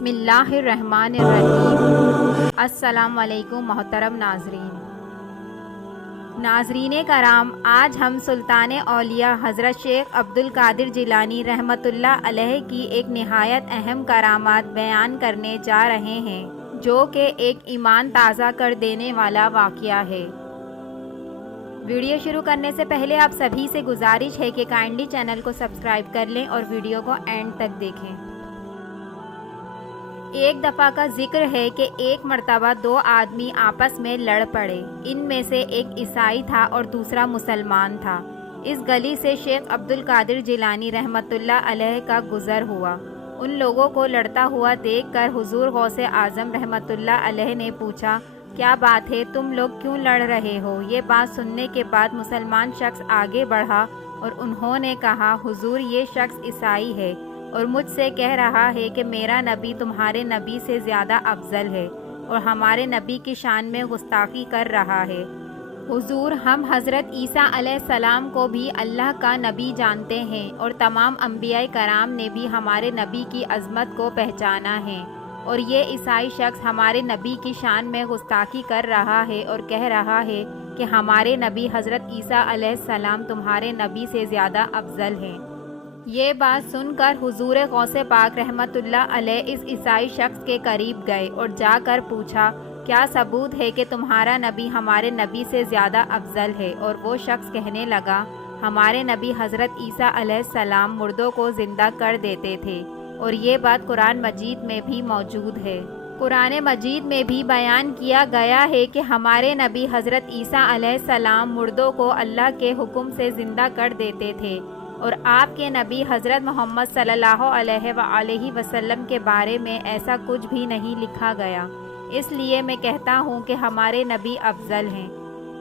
بسم اللہ الرحمن الرحیم۔ السلام علیکم محترم ناظرین کرام، آج ہم سلطان اولیاء حضرت شیخ عبدالقادر جیلانی رحمۃ اللہ علیہ کی ایک نہایت اہم کرامات بیان کرنے جا رہے ہیں، جو کہ ایک ایمان تازہ کر دینے والا واقعہ ہے۔ ویڈیو شروع کرنے سے پہلے آپ سبھی سے گزارش ہے کہ کائنڈلی چینل کو سبسکرائب کر لیں اور ویڈیو کو اینڈ تک دیکھیں۔ ایک دفعہ کا ذکر ہے کہ ایک مرتبہ دو آدمی آپس میں لڑ پڑے۔ ان میں سے ایک عیسائی تھا اور دوسرا مسلمان تھا۔ اس گلی سے شیخ عبدالقادر جیلانی رحمۃ اللہ علیہ کا گزر ہوا۔ ان لوگوں کو لڑتا ہوا دیکھ کر حضور غوث اعظم رحمۃ اللہ علیہ نے پوچھا، کیا بات ہے، تم لوگ کیوں لڑ رہے ہو؟ یہ بات سننے کے بعد مسلمان شخص آگے بڑھا اور انہوں نے کہا، حضور یہ شخص عیسائی ہے اور مجھ سے کہہ رہا ہے کہ میرا نبی تمہارے نبی سے زیادہ افضل ہے اور ہمارے نبی کی شان میں گستاخی کر رہا ہے۔ حضور، ہم حضرت عیسیٰ علیہ السلام کو بھی اللہ کا نبی جانتے ہیں اور تمام انبیاء کرام نے بھی ہمارے نبی کی عظمت کو پہچانا ہے، اور یہ عیسائی شخص ہمارے نبی کی شان میں گستاخی کر رہا ہے اور کہہ رہا ہے کہ ہمارے نبی حضرت عیسیٰ علیہ السلام تمہارے نبی سے زیادہ افضل ہیں۔ یہ بات سن کر حضور غوث پاک رحمۃ اللہ علیہ اس عیسائی شخص کے قریب گئے اور جا کر پوچھا، کیا ثبوت ہے کہ تمہارا نبی ہمارے نبی سے زیادہ افضل ہے؟ اور وہ شخص کہنے لگا، ہمارے نبی حضرت عیسیٰ علیہ السلام مردوں کو زندہ کر دیتے تھے، اور یہ بات قرآن مجید میں بھی موجود ہے۔ قرآن مجید میں بھی بیان کیا گیا ہے کہ ہمارے نبی حضرت عیسیٰ علیہ السلام مردوں کو اللہ کے حکم سے زندہ کر دیتے تھے، اور آپ کے نبی حضرت محمد صلی اللہ علیہ وآلہ وسلم کے بارے میں ایسا کچھ بھی نہیں لکھا گیا، اس لیے میں کہتا ہوں کہ ہمارے نبی افضل ہیں۔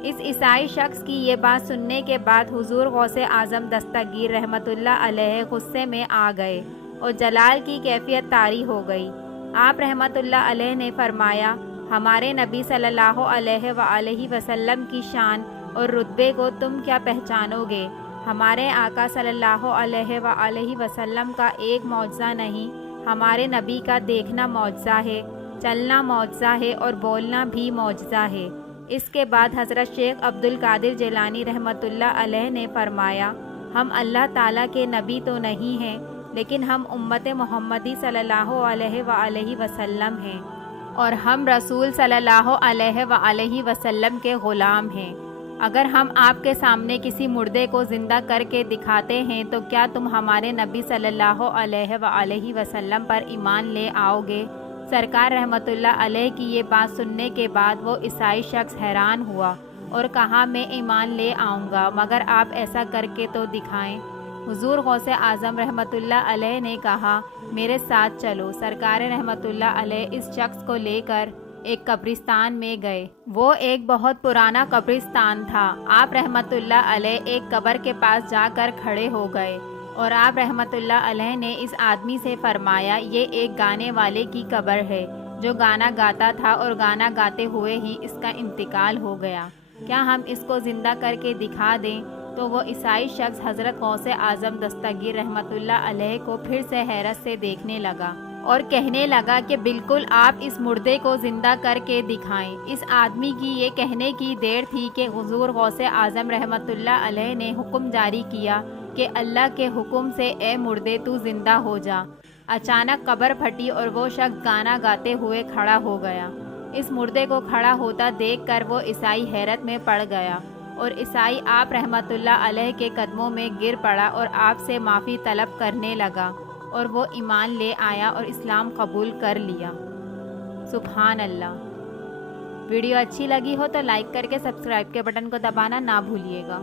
اس عیسائی شخص کی یہ بات سننے کے بعد حضور غوث اعظم دستگیر رحمۃ اللہ علیہ غصے میں آ گئے اور جلال کی کیفیت طاری ہو گئی۔ آپ رحمۃ اللہ علیہ نے فرمایا، ہمارے نبی صلی اللہ علیہ وآلہ وسلم کی شان اور رتبے کو تم کیا پہچانو گے؟ ہمارے آقا صلی اللہ علیہ وآلہ وسلم کا ایک معجزہ نہیں، ہمارے نبی کا دیکھنا معجزہ ہے، چلنا معجزہ ہے اور بولنا بھی معجزہ ہے۔ اس کے بعد حضرت شیخ عبدالقادر جیلانی رحمۃ اللہ علیہ نے فرمایا، ہم اللہ تعالیٰ کے نبی تو نہیں ہیں، لیکن ہم امت محمدی صلی اللہ علیہ وآلہ وسلم ہیں، اور ہم رسول صلی اللہ علیہ وآلہ وسلم کے غلام ہیں۔ اگر ہم آپ کے سامنے کسی مردے کو زندہ کر کے دکھاتے ہیں تو کیا تم ہمارے نبی صلی اللہ علیہ وآلہ وسلم پر ایمان لے آؤ گے؟ سرکار رحمۃ اللہ علیہ کی یہ بات سننے کے بعد وہ عیسائی شخص حیران ہوا اور کہا، میں ایمان لے آؤں گا، مگر آپ ایسا کر کے تو دکھائیں۔ حضور غوث اعظم رحمۃ اللہ علیہ نے کہا، میرے ساتھ چلو۔ سرکار رحمۃ اللہ علیہ اس شخص کو لے کر ایک قبرستان میں گئے۔ وہ ایک بہت پرانا قبرستان تھا۔ آپ رحمۃ اللہ علیہ ایک قبر کے پاس جا کر کھڑے ہو گئے اور آپ رحمۃ اللہ علیہ نے اس آدمی سے فرمایا، یہ ایک گانے والے کی قبر ہے جو گانا گاتا تھا اور گانا گاتے ہوئے ہی اس کا انتقال ہو گیا، کیا ہم اس کو زندہ کر کے دکھا دیں؟ تو وہ عیسائی شخص حضرت غوث اعظم دستگیر رحمۃ اللہ علیہ کو پھر سے حیرت سے دیکھنے لگا اور کہنے لگا کہ بالکل آپ اس مردے کو زندہ کر کے دکھائیں۔ اس آدمی کی یہ کہنے کی دیر تھی کہ حضور غوث اعظم رحمۃ اللہ علیہ نے حکم جاری کیا کہ اللہ کے حکم سے اے مردے تو زندہ ہو جا۔ اچانک قبر پھٹی اور وہ شخص گانا گاتے ہوئے کھڑا ہو گیا۔ اس مردے کو کھڑا ہوتا دیکھ کر وہ عیسائی حیرت میں پڑ گیا، اور عیسائی آپ رحمۃ اللہ علیہ کے قدموں میں گر پڑا اور آپ سے معافی طلب کرنے لگا، اور وہ ایمان لے آیا اور اسلام قبول کر لیا۔ سبحان اللہ۔ ویڈیو اچھی لگی ہو تو لائک کر کے سبسکرائب کے بٹن کو دبانا نہ بھولیے گا۔